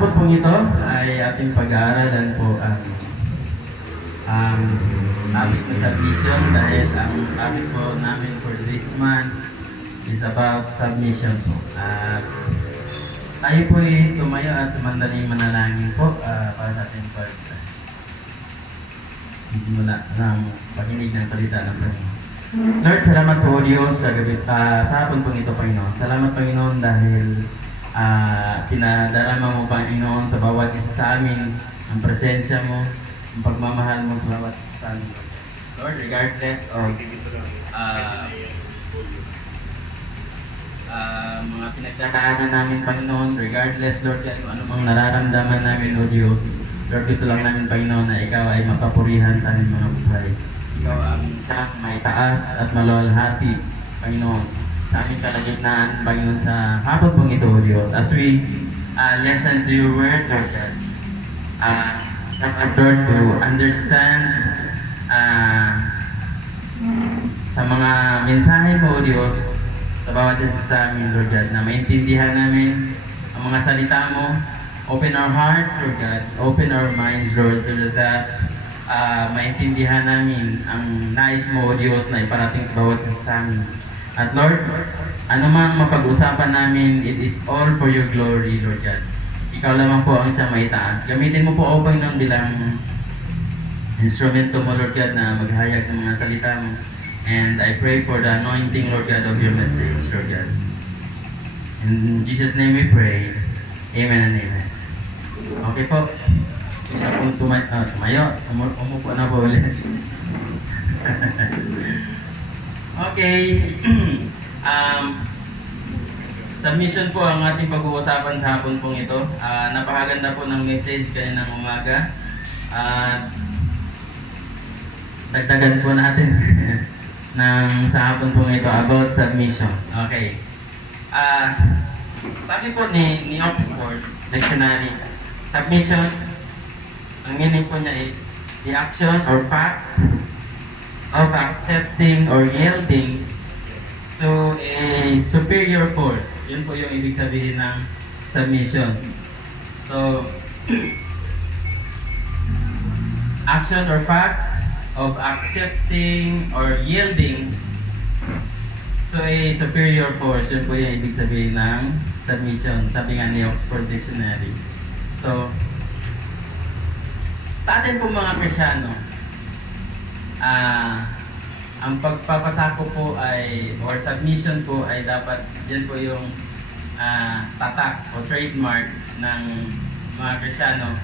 hapon po ito ay ating pag-aaralan po ang topic na submission dahil ang topic po namin for this month is about submission po. At tayo po ay tumayo at sumandaling manalangin po para sa ating simula ng pakinig ng salita ng Panginoon. Lord, salamat po Diyos sa gabi, sa hapon pong ito, Panginoon. Salamat, Panginoon, dahil pinadarama mo, Panginoon, sa bawat isa sa amin ang presensya mo, ang pagmamahal mo sa bawat isa sa amin. Lord, regardless of mga pinagdadaanan namin, Panginoon, regardless, Lord, kung anumang nararamdaman namin, O Diyos, Lord, gusto lang namin, Panginoon, na Ikaw ay mapapurihan sa aming mga buhay. Ikaw ang siyang may taas at maluwalhati, Panginoon, sa aming kalagitnaan, Panginoon, sa hapon pong ito, O Diyos. As we listen to your word, Lord God, help us, Lord, to understand sa mga mensahe mo, O Diyos, sa bawat isa sa amin, Lord God, na maintindihan namin ang mga salita mo. Open our hearts, Lord God. Open our minds, Lord, so that maintindihan namin ang nais mo, O Diyos, na iparating sa bawat isa sa amin. At Lord, anumang mapag-usapan namin, it is all for your glory, Lord God. Ikaw lamang po ang siyang maitaas. Gamitin mo po, O Panginoon, bilang instrumento mo, Lord God, na maghayag ng mga salita mo. And I pray for the anointing, Lord God, of your message, Lord God. In Jesus' name we pray. Amen and amen. Okay po. Hindi na pong tumayo. Umupo na po ulit. Okay. Submission po ang ating pag-uusapan sa hapon pong ito. Napakaganda po ng message kaninang umaga. Dagdagan po natin ng sa hapon pong ito about submission. Okay. Sabi po ni Oxford Dictionary, submission, ang meaning po niya is the action or fact of accepting or yielding to a superior force. Yun po yung ibig sabihin ng submission. So, action or fact of accepting or yielding to a superior force. Yun po yung ibig sabihin ng submission. Sabi nga ni Oxford Dictionary. So, sa atin po mga Kristyano, ang pagpapasako po ay, or submission po ay dapat, yan po yung tatak o trademark ng mga Kristyano.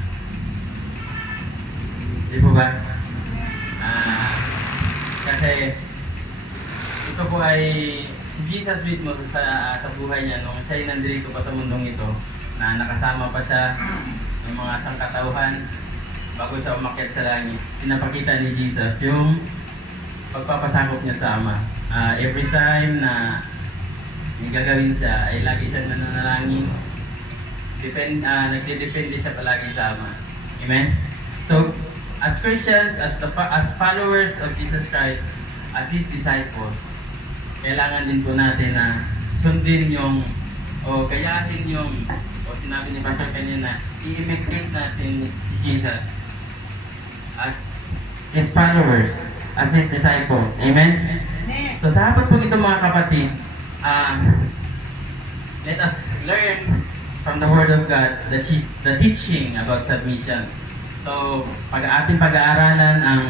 Di po ba? Kasi ito po ay si Jesus mismo sa buhay niya nung siya ay nandito pa sa mundong ito, na nakasama pa siya ng mga sangkatauhan bago siya umakyat sa langit. Pinapakita ni Jesus yung pagpapasakop niya sa Ama. Every time na may gagawin siya ay lagi siyang nananalangin. Nagdidepende siya palagi sa Ama. Amen? So, as Christians, as followers of Jesus Christ, as His disciples, kailangan din po natin na sundin yung, o gayahin yung, o sinabi ni Pastor kanina, i-imitate natin si Jesus as His followers, as His disciples. Amen? Amen. So sa hapon po ito mga kapatid, let us learn from the Word of God the teaching about submission. So, ating pag-aaralan ang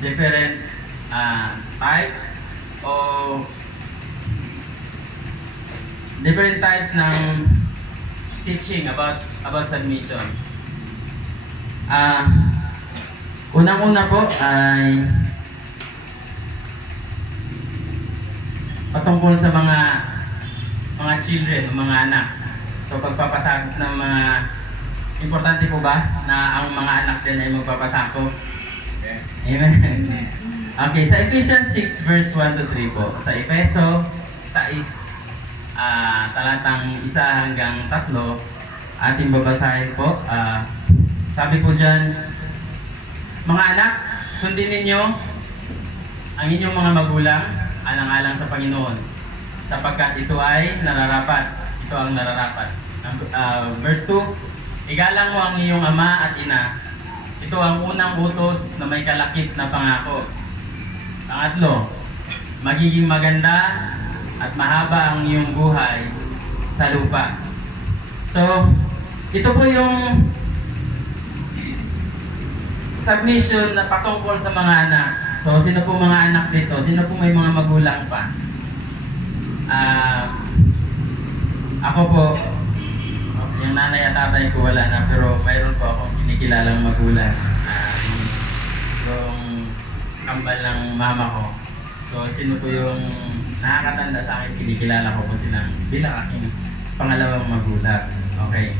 different types o different types ng teaching about submission. Unang-una po ay patungkol sa mga children, mga anak. So, pagpapasakop ng mga importante po ba na ang mga anak din ay magpapasakop? Okay. Amen. Okay, sa Ephesians 6 verse 1 to 3 po. Sa Efeso 6 talatang 1 hanggang 3 ating babasahin po. Sabi po dyan, mga anak, sundin ninyo ang inyong mga magulang alang-alang sa Panginoon, sapagkat ito ay nararapat. Ito ang nararapat. Verse 2, Igalang mo ang iyong ama at ina. Ito ang unang utos na may kalakip na pangako. Pangatlo, magiging maganda at mahaba ang iyong buhay sa lupa. So, ito po yung submission na patungkol sa mga anak. So, sino po mga anak dito? Sino po may mga magulang pa? Ako po, yung nanay at tatay ko wala na, pero mayroon po akong kinikilalang magulang. Yung kambal ng mama ko. So, sino po yung nakakatanda sa akin, kinikilala ko po silang bilang aking pangalawang magulang. Okay.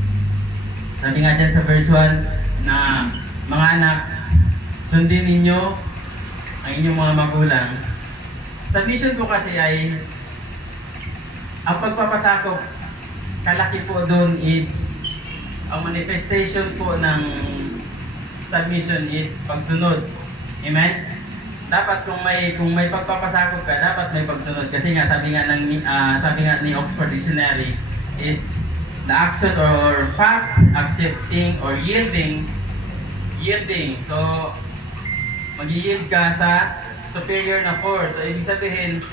Sabi nga dyan sa verse 1 na mga anak, sundin ninyo ang inyong mga magulang. Submission po kasi ay ang pagpapasakop, kalaki po doon is ang manifestation po ng submission is pagsunod. Amen? Dapat kung may pagpapasakop ka, dapat may pagsunod kasi nga sabi nga ni Oxford Dictionary is the action or fact accepting or yielding. So mag-yield ka sa superior na force. So ibig sabihin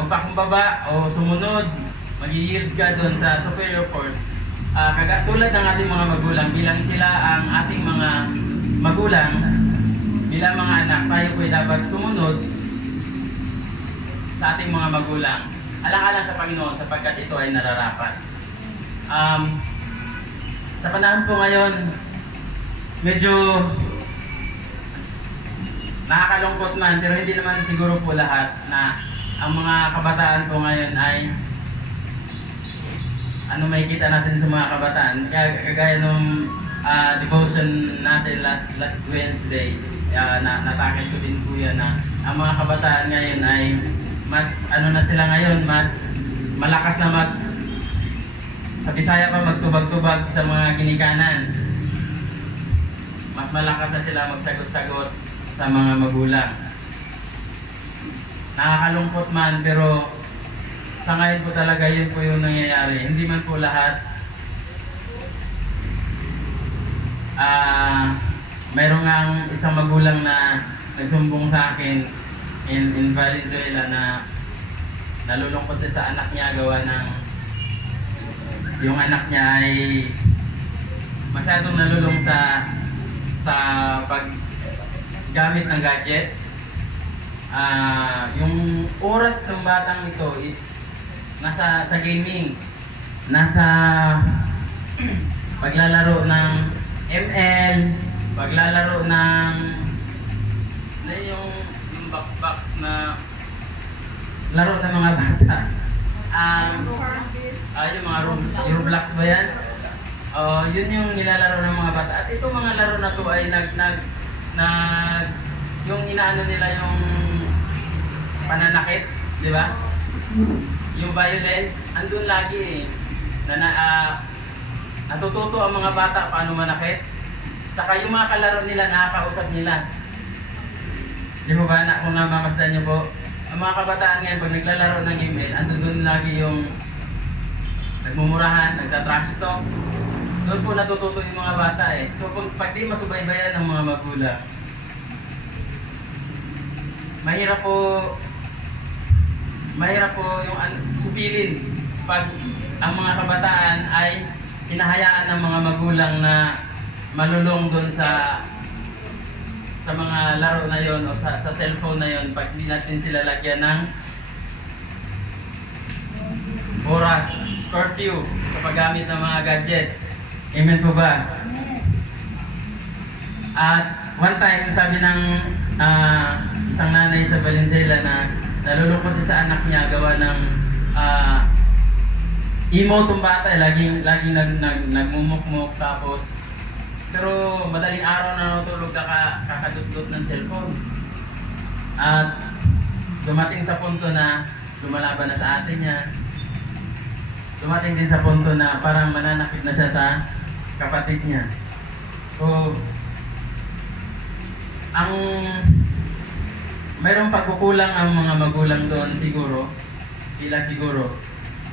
magpakumbaba o sumunod, mag-yield ka doon sa superior force. Tulad ng ating mga magulang, bilang sila ang ating mga magulang, bilang mga anak, tayo po ay dapat sumunod sa ating mga magulang. Alang-alang sa Panginoon sapagkat ito ay nararapat. Sa panahon po ngayon, medyo nakakalungkot man, pero hindi naman siguro po lahat na ang mga kabataan po ngayon ay ano makikita natin sa mga kabataan, kagaya nung devotion natin last Wednesday, natakil ko din po yan na ang mga kabataan ngayon ay mas ano na sila ngayon, mas malakas na sa Bisaya pa magtubag-tubag sa mga ginikanan. Mas malakas na sila magsagot-sagot sa mga magulang. Nakakalungkot man, pero sa ngayon po talaga yun po yung nangyayari. Hindi man po lahat. Mayroon nga isang magulang na nagsumbong sa akin in Valenzuela na nalulungkot siya sa anak niya gawa ng yung anak niya ay masyadong nalulung sa paggamit ng gadget. Yung oras ng batang ito is nasa sa gaming, nasa paglalaro ng ML, paglalaro ng yung box na laro ng mga bata. Yung mga Roblox ba yan? Yun yung nilalaro ng mga bata. At itong mga laro na to ay yung inaano nila yung pananakit, di ba? Yung violence, andun lagi eh. Natututo ang mga bata paano manakit. Saka yung mga kalaro nila, nakakausap nila. Di ba ba kung namamasdan niyo po? Ang mga kabataan ngayon, pag naglalaro ng email, andun lagi yung nagmumurahan, nagtatrash talk. Doon po natututo yung mga bata eh. So pag di masubaybayan ng mga magulang, mahirap po yung supilin pag ang mga kabataan ay hinahayaan ng mga magulang na malulong doon sa mga laro na yon o sa cellphone na yon pag hindi natin sila lagyan ng oras, curfew sa paggamit ng mga gadgets. Amen po ba? At one time, sabi ng isang nanay sa Valenzuela na nalulungkot siya sa anak niya gawa ng emo tong bata, laging nagmumukmuk tapos pero madaling araw na natulog kakadudot ng cellphone. At dumating sa punto na lumalaban na sa atin niya. Dumating din sa punto na parang mananakit na siya sa kapatid niya. So, mayroong pagkukulang ang mga magulang doon siguro. Siguro.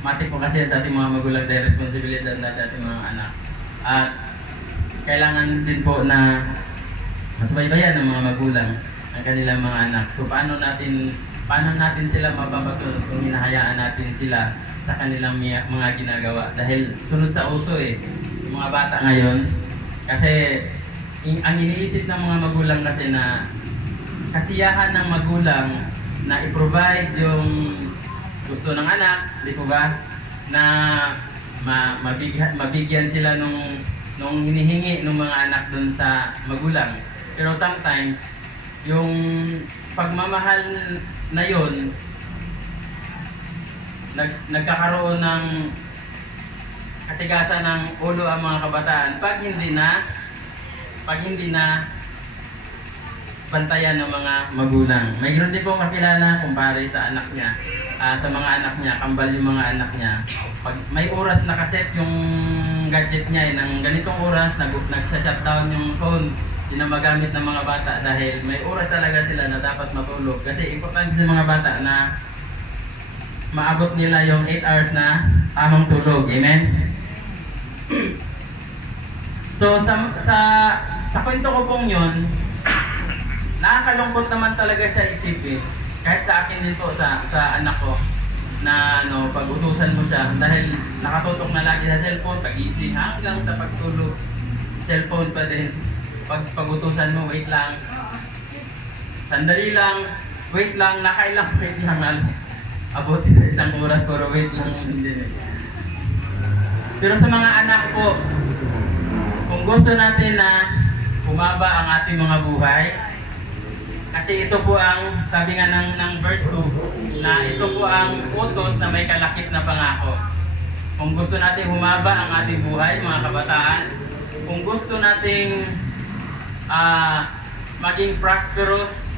Mati po kasi sa ating mga magulang dahil responsibilidad na ating mga anak. At kailangan din po na masubaybayan ng mga magulang ang kanilang mga anak. So paano natin sila mapapasunod kung hinahayaan natin sila sa kanilang mga ginagawa? Dahil sunod sa uso yung mga bata ngayon. Kasi ang iniisip ng mga magulang kasi na kasiyahan ng magulang na i-provide yung gusto ng anak, di po ba? Na mabigyan sila nung hinihingi ng mga anak dun sa magulang. Pero sometimes, yung pagmamahal na yun, nagkakaroon ng katigasan ng ulo ang mga kabataan pag hindi na bantayan ng mga magulang. Mayroon din pong kakilala kumpare sa anak niya, sa mga anak niya, kambal yung mga anak niya. Pag may oras nakaset yung gadget niya ng ganitong oras, nagsha-shutdown yung phone, yun ang magamit ng mga bata dahil may oras talaga sila na dapat matulog. Kasi importante sa mga bata na maabot nila yung 8 hours na tamang tulog. Amen? So sa kwento ko pong yun, nakakalungkot naman talaga sa isipin. Kahit sa akin din po, sa anak ko, na pag-utusan mo siya dahil nakatutok na lagi sa cellphone, pag-ising hanggang sa pagtulog, cellphone pa din. Pag-utusan mo, wait lang, sandali lang, wait lang, nakailang wait lang, alas abutin na isang oras, pero wait lang din. Pero sa mga anak po, kung gusto natin na humaba ang ating mga buhay, kasi ito po ang, sabi nga ng verse 2, na ito po ang utos na may kalakip na pangako. Kung gusto natin humaba ang ating buhay, mga kabataan, kung gusto nating maging prosperous,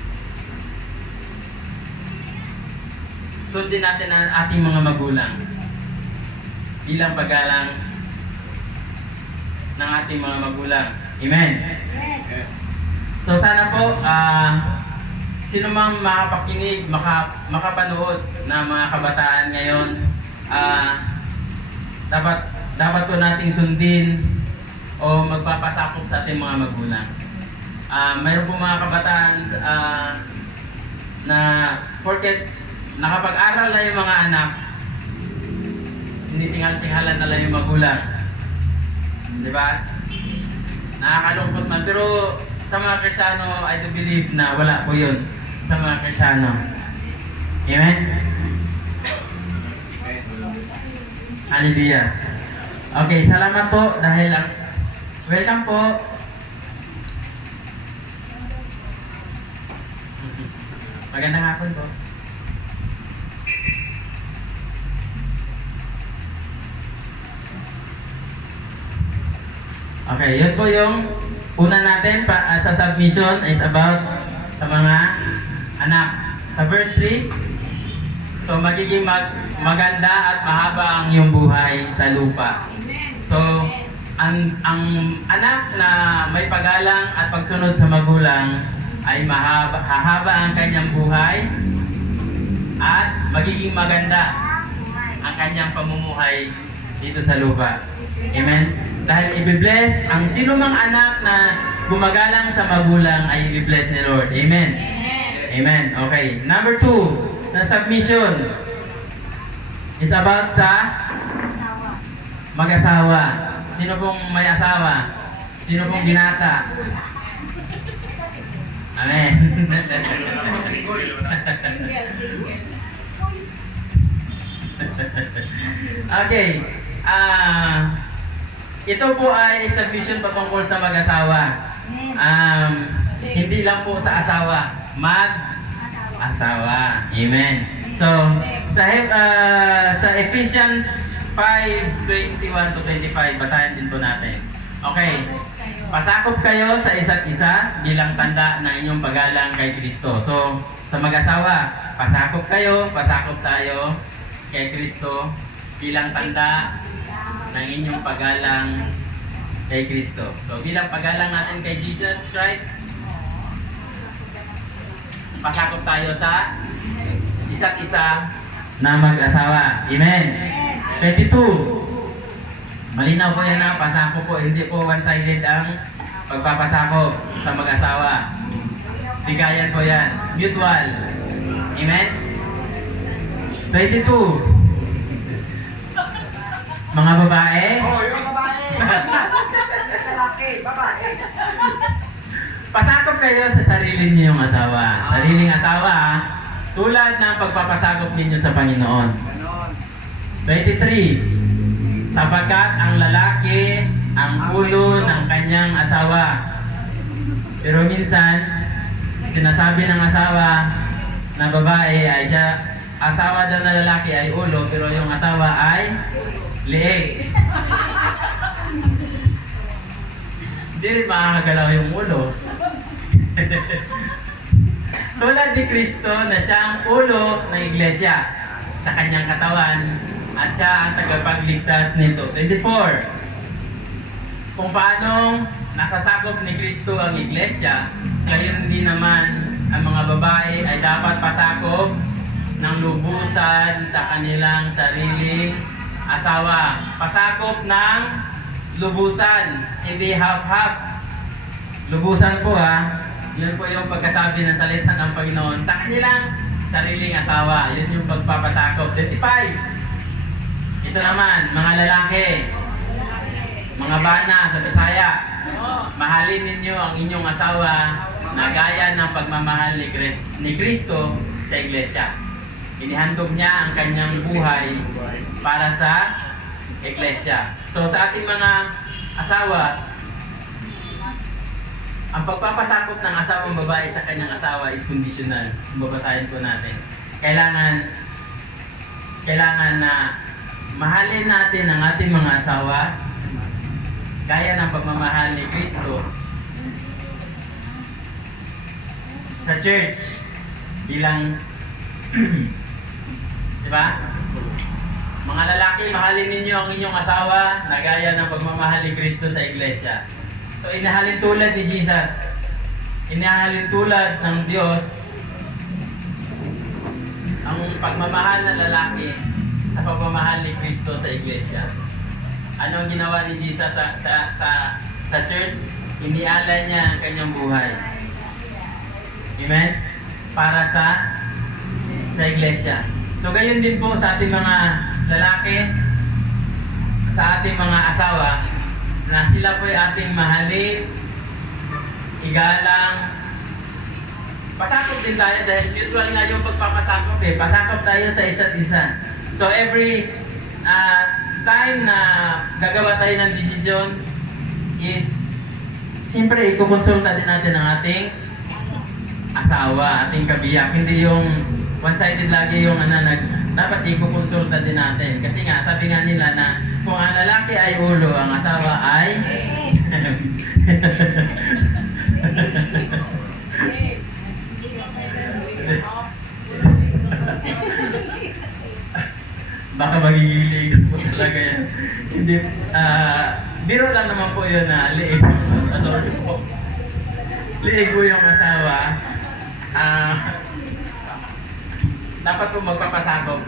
sundin natin ang ating mga magulang bilang paggalang ng ating mga magulang. Amen? So sana po, sino mang makapakinig, makapanood na mga kabataan ngayon, dapat po nating sundin o magpapasakop sa ating mga magulang. Mayroon po mga kabataan na porket nakapag-aral na yung mga anak, sinisinghal-singhalan na lang yung magulang. Di ba? Nakakalungkot man. Pero sa mga Kristiyano, I do believe na wala po yun sa mga Kristiyano. Amen? Hallelujah. Okay, salamat po dahil welcome po. Magandang hapon po. Okay, yun po yung una natin sa submission is about sa mga anak. Sa verse 3, so magiging maganda at mahaba ang iyong buhay sa lupa. So, ang anak na may paggalang at pagsunod sa magulang ay hahaba ang kanyang buhay at magiging maganda ang kanyang pamumuhay dito sa lupa. Amen? Dahil i-bless ang sino mang anak na gumagalang sa magulang ay i-bless ni Lord. Amen? Amen. Okay. Number 2, na submission is about sa mag-asawa. Sino pong may asawa? Sino pong binata? Amen. Okay. Ito po ay submission patungkol sa mag-asawa. Hindi lang po sa asawa, mag-asawa. Amen. So, sa Ephesians 5:21 to 25, basahin din po natin. Okay. Pasakop kayo sa isa't isa bilang tanda ng inyong paggalang kay Kristo. So, sa mag-asawa, pasakop tayo kay Kristo bilang tanda ng inyong paggalang kay Kristo. So, bilang paggalang natin kay Jesus Christ, pasakop tayo sa isa't isa na mag-asawa. Amen. 22. Malinaw po yan na, pasako po, hindi po one-sided ang pagpapasakop sa mag-asawa. Bigayan po yan, mutual. Amen? 22. Mga babae, Oh, yung babae. Lalaki, babae. pasakop kayo sa sarili ninyong asawa. Sariling asawa, tulad ng pagpapasakop ninyo sa Panginoon. Ganon. 23. Sapagkat ang lalaki ang ulo ng kanyang asawa. Pero minsan, sinasabi ng asawa na babae ay siya, asawa daw na lalaki ay ulo, pero yung asawa ay leeg. Hindi rin makakagalaw yung ulo. Tulad ni Kristo na siya ang ulo ng iglesia sa kanyang katawan at siya ang tagapagligtas nito. 24. Kung paanong nasasakop ni Kristo ang iglesia, gayon din naman ang mga babae ay dapat pasakop ng lubusan sa kanilang sariling asawa. Pasakop ng lubusan, hindi half-half. Lubusan po yun po yung pagkasabi ng salita ng Panginoon sa kanilang sariling asawa. Yun yung pagpapasakop. 25. Ito naman, mga lalaki, mga bana sa Bisaya, mahalin ninyo ang inyong asawa na gaya ng pagmamahal ni Kristo sa iglesia. Inihandog niya ang kanyang buhay para sa iglesia. So sa ating mga asawa, ang pagpapasakop ng asawang babae sa kanyang asawa is conditional. Babasahin po natin. Kailangan na mahalin natin ang ating mga asawa gaya ng pagmamahal ni Kristo sa church bilang diba? Mga lalaki, mahalin ninyo ang inyong asawa na gaya ng pagmamahal ni Kristo sa iglesia. So, inahalin tulad ni Jesus. Inahalin tulad ng Diyos ang pagmamahal ng lalaki sa pagmamahal ni Kristo sa iglesia. Ano ang ginawa ni Jesus sa church? Inialay niya ang kanyang buhay. Amen? Para sa iglesia. So, gayon din po sa ating mga lalaki, sa ating mga asawa, na sila po ay ating mahalin, igalang. Pasakop din tayo dahil mutual nga yung pagpapasakop Pasakop tayo sa isa't isa. So every time na gagawa tayo ng desisyon is siyempre ikukonsulta din natin ang ating asawa, ating kabiyak. Hindi yung one-sided lagi yung dapat ikukonsulta din natin. Kasi nga, sabi nga nila na kung ang lalaki ay ulo, ang asawa ay baka magigilig po talaga yan. Hindi, biro lang naman po yun na liig po. Liig po yung asawa. Dapat po magpapasakop.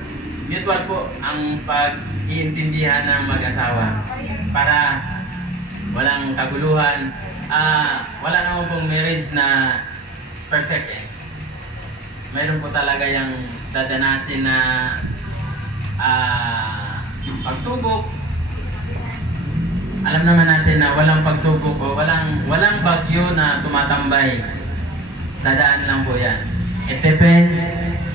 Mutual po ang pag-iintindihan ng mag-asawa para walang kaguluhan. Wala naman pong marriage na perfect Mayroon po talaga yung dadanasin na pagsubok. Alam naman natin na walang pagsubok o walang bagyo na tumatambay. Dadaan lang po yan. It depends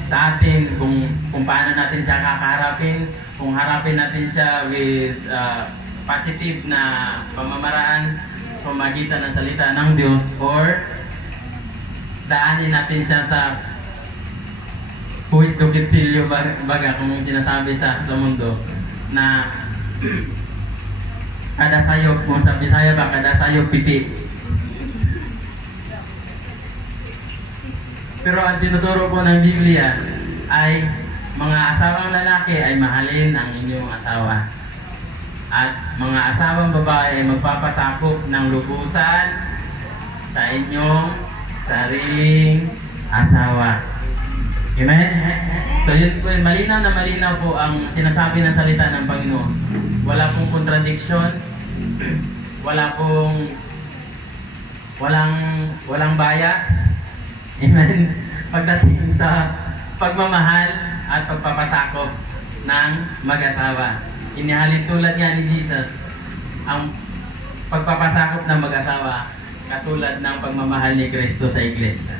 sa atin kung paano natin siya kakaharapin, kung harapin natin siya with positive na pamamaraan sa pamagitan ng salita ng Diyos or daanin natin siya sa huwis dokitsilyo baga kung sinasabi sa mundo na kada sayop mo sa Bisaya ba kada sayop piti. Pero ang tinuturo po ng Biblia ay mga asawang lalaki ay mahalin ang inyong asawa. At mga asawang babae ay magpapasakop ng lubusan sa inyong sariling asawa. Amen? So yun po, malinaw na malinaw po ang sinasabi ng salita ng Panginoon. Wala pong contradiction, walang bias. Amen? Pagdating sa pagmamahal at pagpapasakop ng mag-asawa. Inihalin tulad nga ni Jesus ang pagpapasakop ng mag-asawa katulad ng pagmamahal ni Kristo sa iglesia.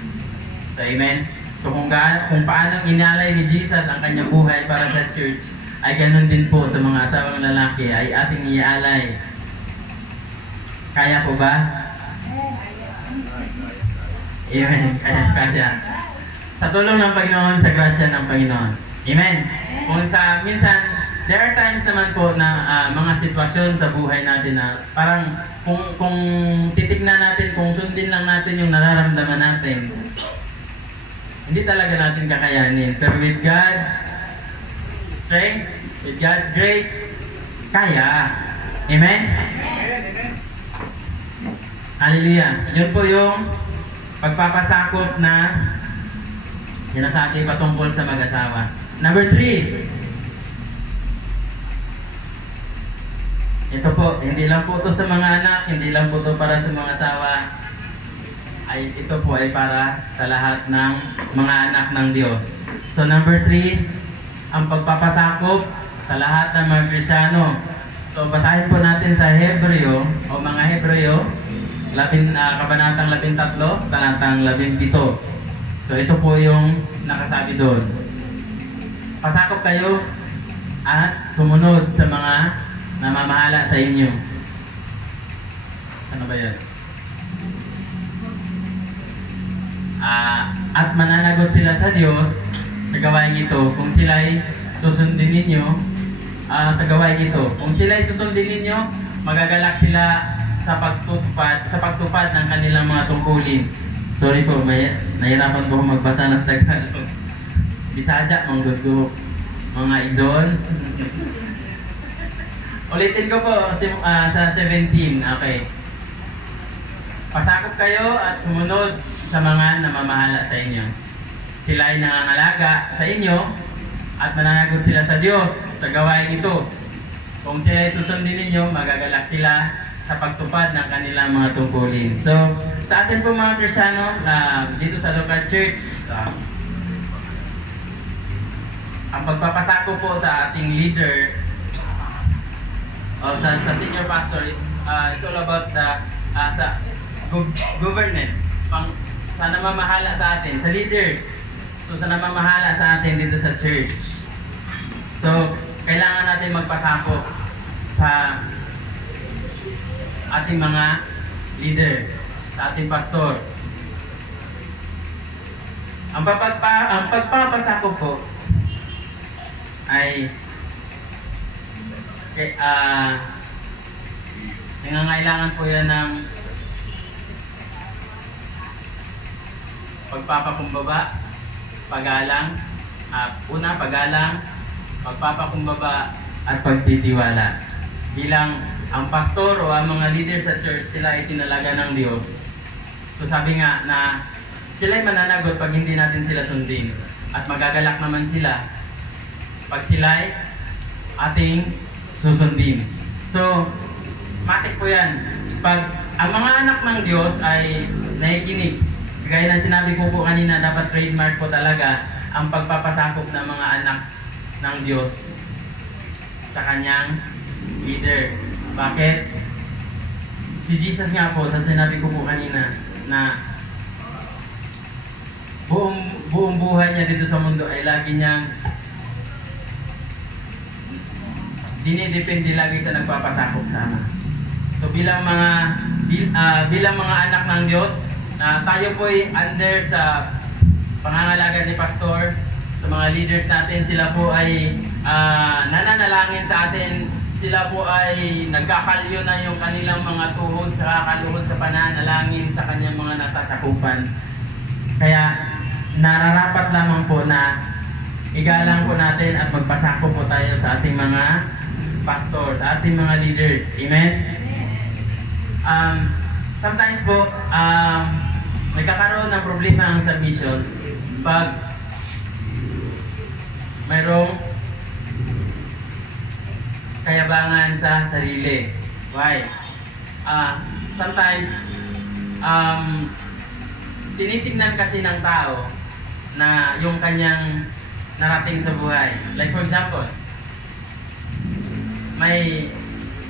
So, amen? So, kung paano inalay ni Jesus ang kanyang buhay para sa church, ay ganun din po sa mga asawang lalaki ay ating ialay. Kaya po ba? Amen. Kaya. Sa tulong ng Panginoon, sa grasya ng Panginoon. Amen. Minsan, there are times naman po na mga sitwasyon sa buhay natin na parang kung titignan natin, kung sundin lang natin yung nararamdaman natin, hindi talaga natin kakayanin. Pero with God's strength, with God's grace, kaya. Amen? Hallelujah. Yun po yung pagpapasakop na sinasabi patungkol sa mag-asawa. Number 3. Ito po, hindi lang po ito sa mga anak, hindi lang po ito para sa mga asawa. Ito po ay para sa lahat ng mga anak ng Diyos. So number 3, ang pagpapasakop sa lahat ng mga Kristyano. So basahin po natin sa Hebreo o mga Hebreo, kabanatang 13, talatang 17. So ito po yung nakasabi doon. Pasakop kayo at sumunod sa mga namamahala sa inyo. Ano ba yan? At mananagot sila sa Diyos sa gawain ito kung sila'y susundin ninyo sa gawain ito. Kung sila'y susundin ninyo, magagalak sila sa pagtupad ng kanilang mga tungkulin. Sorry po, nahirapan po magbasa ng Tagalog. Bisaya, manggod ko mga idol. Ulitin ko po sa 17. Okay. Pasakop kayo at sumunod sa mga namamahala sa inyo. Sila ay nangangalaga sa inyo at mananagot sila sa Diyos sa gawain ito. Kung sila ay susundin ninyo, magagalak sila sa pagtupad ng kanilang mga tungkulin. So, sa atin po mga Kristyano, dito sa local church, ang pagpapasakop po sa ating leader o sa senior pastor, it's all about the government, sa namamahala sa atin, sa leaders. So sa namamahala sa atin dito sa church. So kailangan natin magpasakop sa ating mga leader, sa ating pastor. Ang pagpapasakop po ay nangangailangan po yan ng pagpapakumbaba, paggalang, paggalang, pagpapakumbaba at pagtitiwala. Bilang ang pastor o ang mga leader sa church, sila ay tinalaga ng Diyos. So sabi nga na sila ay mananagot pag hindi natin sila sundin. At magagalak naman sila pag sila ay ating susundin. So, matik po yan. Pag ang mga anak ng Diyos ay nakikinig, gaya ng sinabi ko po kanina, dapat trademark po talaga ang pagpapasakop ng mga anak ng Diyos sa kanyang leader. Bakit? Si Jesus nga po, sa sinabi ko po kanina, na buong buhay niya dito sa mundo ay lagi niyang dinidepende lagi sa nagpapasakop sa Ama. So bilang mga anak ng Diyos, tayo po ay under sa pangangalaga ni pastor, sa mga leaders natin. Sila po ay nananalangin sa atin. Sila po ay nagkakalyo na yung kanilang mga tuhod sa kaluhod sa pananalangin sa kanyang mga nasasakupan. Kaya nararapat lamang po na igalang po natin at magpasakop po tayo sa ating mga pastor, sa ating mga leaders. Amen? Sometimes po, nagkakaroon ng problema ang submission pag mayroong kayabangan sa sarili. Why? Sometimes, tinitingnan kasi ng tao na yung kanyang narating sa buhay. Like for example,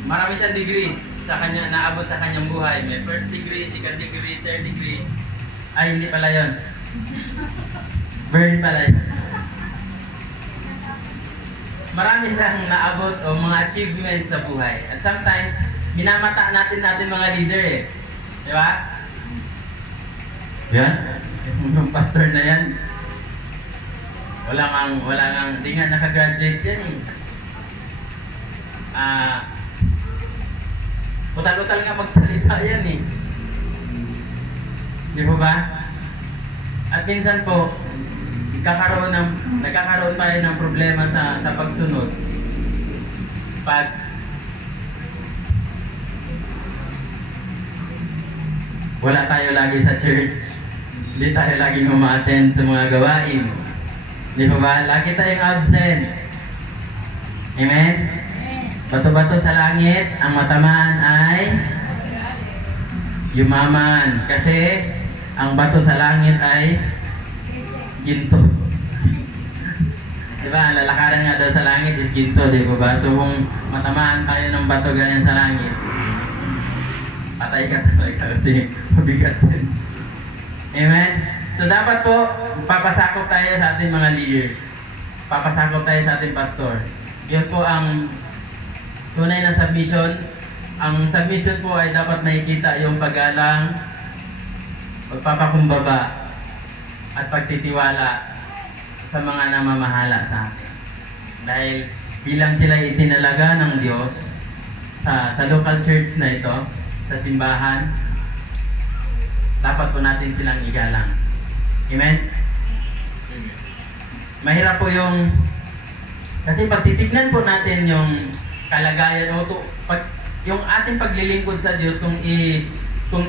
marami siyang degree sa kanya, naabot sa kanyang buhay. May first degree, second degree, third degree. Ay, hindi pala yun. Burn pala yun. Marami siyang naabot o mga achievements sa buhay. At sometimes, minamata natin mga leader eh. Di ba? Yan. Yung pastor na yan. Wala nga, di nga nakagraduate yan eh. Utal-utal nga magsalita yan eh. Di po ba? At minsan po, nagkakaroon tayo ng problema sa pagsunod. Pag wala tayo lagi sa church, hindi tayo laging umattend sa mga gawain. Di po ba? Lagi tayong absent. Amen? Bato-bato sa langit, ang matamaan ay yumaman. Kasi ang bato sa langit ay ginto. Diba? Ang lalakaran nga daw sa langit is ginto, di ba? So kung matamaan tayo ng bato ganyan sa langit, patay ka talaga kasi mabigat din. Amen? So dapat po, papasakop tayo sa ating mga leaders. Papasakop tayo sa ating pastor. Yun po ang tunay na submission. Ang submission po ay dapat makikita yung paggalang, pagpapakumbaba, at pagtitiwala sa mga namamahala sa atin. Dahil bilang sila itinalaga ng Diyos sa local church na ito, sa simbahan, dapat po natin silang igalang. Amen? Mahirap po kasi pag titignan po natin yung kalagayan yung ating paglilingkod sa Diyos, kung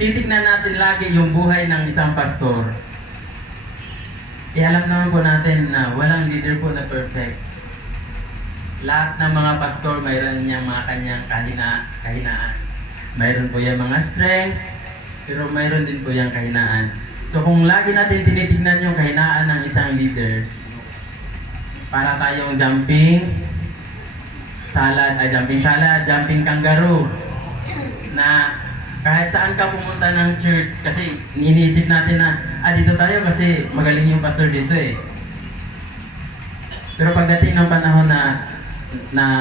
titignan natin lagi yung buhay ng isang pastor, alam naman po natin na walang leader po na perfect. Lahat ng mga pastor mayroon niyang mga kanyang kahinaan. Mayroon po yung mga strength, pero mayroon din po yung kahinaan. So kung lagi natin tinitignan yung kahinaan ng isang leader, para tayong jumping kangaroo, na kahit saan ka pumunta ng church, kasi iniisip natin na dito tayo kasi magaling yung pastor dito eh. Pero pagdating ng panahon na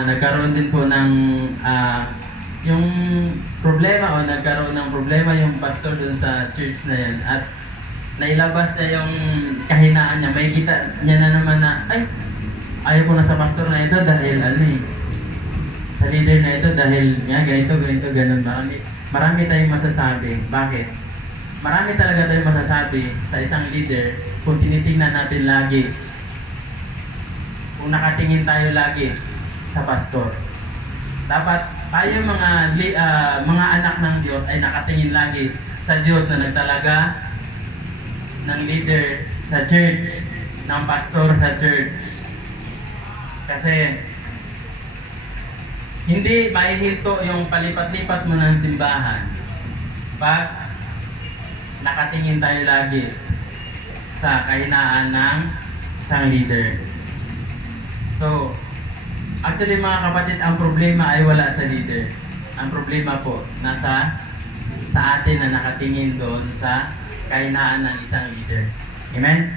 nagkaroon din po ng yung problema o nagkaroon ng problema yung pastor dun sa church na yan, at nailabas niya yung kahinaan niya, may kita niya na naman na ayaw ko na sa pastor na ito dahil sa leader na ito dahil nga ganito, ganun. Marami tayong masasabi. Bakit? Marami talaga tayong masasabi sa isang leader kung tinitingnan natin lagi, kung nakatingin tayo lagi sa pastor. Dapat tayo mga anak ng Diyos ay nakatingin lagi sa Diyos na nagtalaga ng leader sa church, ng pastor sa church. Kasi hindi maihinto yung palipat-lipat mo ng simbahan pag nakatingin tayo lagi sa kahinaan ng isang leader. So, actually mga kapatid, ang problema ay wala sa leader. Ang problema po nasa sa atin na nakatingin doon sa kahinaan ng isang leader. Amen?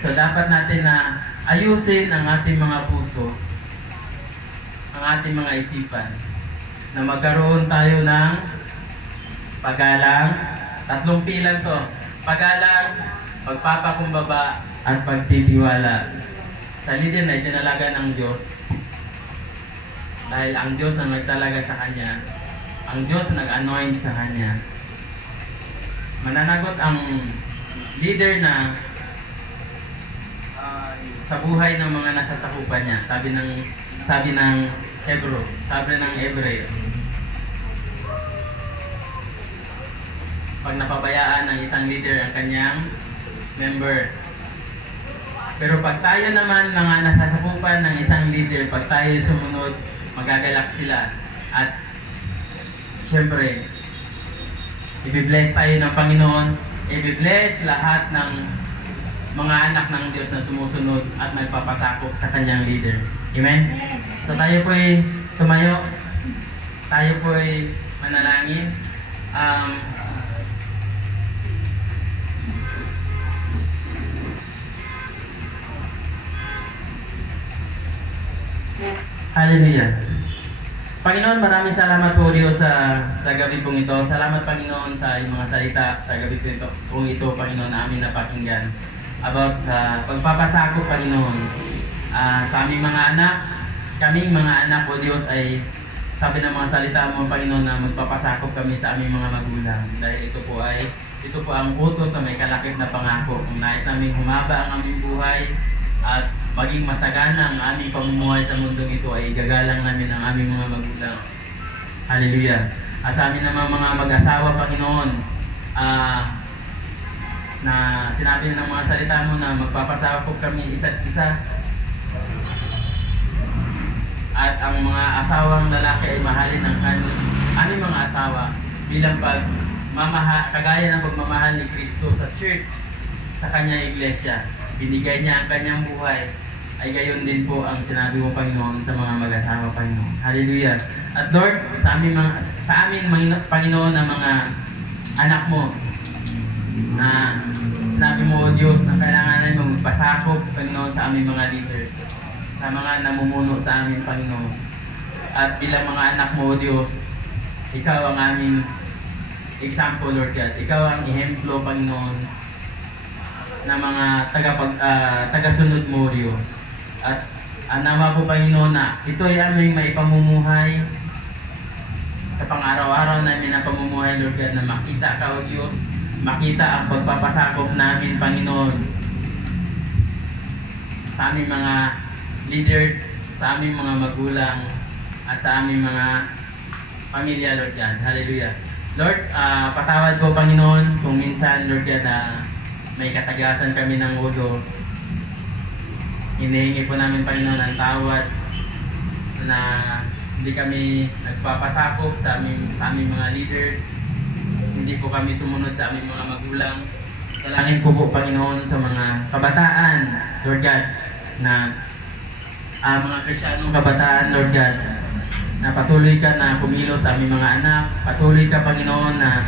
So dapat natin na ayusin ang ating mga puso, ang ating mga isipan, na magkaroon tayo ng paggalang. 3 pilang to: paggalang, pagpapakumbaba, at pagtitiwala sa leader na itinalaga ng Diyos. Dahil ang Diyos na nagtalaga sa Kanya, ang Diyos na nag-anoint sa Kanya. Mananagot ang leader na sa buhay ng mga nasasakupan niya. Sabi ng Hebreo, pag napabayaan ng isang leader ang kanyang member, Pero pag tayo naman mga nasasakupan ng isang leader, pag tayo sumunod, magagalak sila. At syempre, i-bless tayo ng Panginoon, i-bless lahat ng mga anak ng Diyos na sumusunod at nagpapasakop sa kanyang leader. Amen? So tayo po'y tumayo, tayo po'y manalangin. Hallelujah. Panginoon, maraming salamat po Diyos sa gabi pong ito. Salamat Panginoon sa iyong mga salita sa gabi pong ito, Panginoon, na amin napakinggan. About sa pagpapasakop, Panginoon, sa aming mga anak, kaming mga anak po Diyos ay sabi ng mga salita mo, Panginoon, na magpapasakop kami sa aming mga magulang. Dahil ito po ang utos na may kalakip na pangako. Kung nais namin humaba ang aming buhay at maging masagana ang aming pamumuhay sa mundong ito, ay gagalang namin ang aming mga magulang. Hallelujah. At sa amin naman mga mag-asawa, Panginoon, na sinabi ng mga salita mo na magpapasakop kami isa't isa. At ang mga asawang lalaki ay mahalin ang aming mga asawa bilang kagaya ng pagmamahal ni Kristo sa church, sa kanyang iglesia. Binigay niya ang kanyang buhay, ay gayon din po ang sinabi mo, Panginoon, sa mga mag-asawa, Panginoon. Hallelujah. At Lord, sa amin Panginoon, na mga anak mo, na sinabi mo, O Diyos, na kailangan namin magpasakop, Panginoon, sa aming mga leaders, sa mga namumuno sa amin, Panginoon. At bilang mga anak mo, O Diyos, ikaw ang aming example, Lord God. Ikaw ang ehemplo, Panginoon, na mga tagasunod mo, Diyos. At nawa po, Panginoon, na ito ay aming maipamumuhay sa pang-araw-araw namin na pamumuhay, Lord God, na makita ka, O Diyos, makita ang pagpapasakop namin, Panginoon, sa aming mga leaders, sa aming mga magulang, at sa aming mga pamilya, Lord God. Hallelujah. Lord, patawad po, Panginoon, kung minsan, Lord God, may katagasan kami ng ulo. Hinihingi po namin, Panginoon, ang tawad na hindi kami nagpapasakop sa aming mga leaders. Hindi po kami sumunod sa aming mga magulang. Dalangin po, Panginoon, sa mga kabataan, Lord God, na mga Kristiyanong kabataan, Lord God, na patuloy ka na kumilos sa aming mga anak. Patuloy ka, Panginoon, na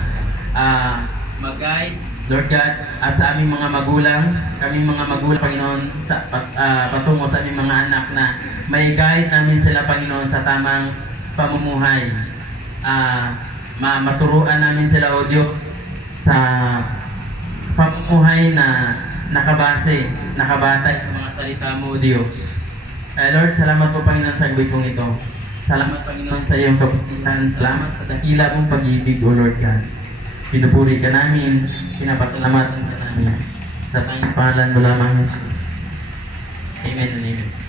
mag-guide, Lord God, at sa aming mga magulang, kaming mga magulang, Panginoon, patungo sa aming mga anak, na may guide namin sila, Panginoon, sa tamang pamumuhay. Maturuan namin sila, O Diyos, sa pamumuhay na nakabatay sa mga salita mo, O Diyos. Lord, salamat po, Panginoon, sa gabi kong ito. Salamat, Panginoon, sa iyong kabutihan. Salamat sa dakila mong pag-ibig, O Lord God. Pinupuri ka namin, pinapasalamatan ka namin. Sa pangalan mo lamang, Jesus. Amen and amen.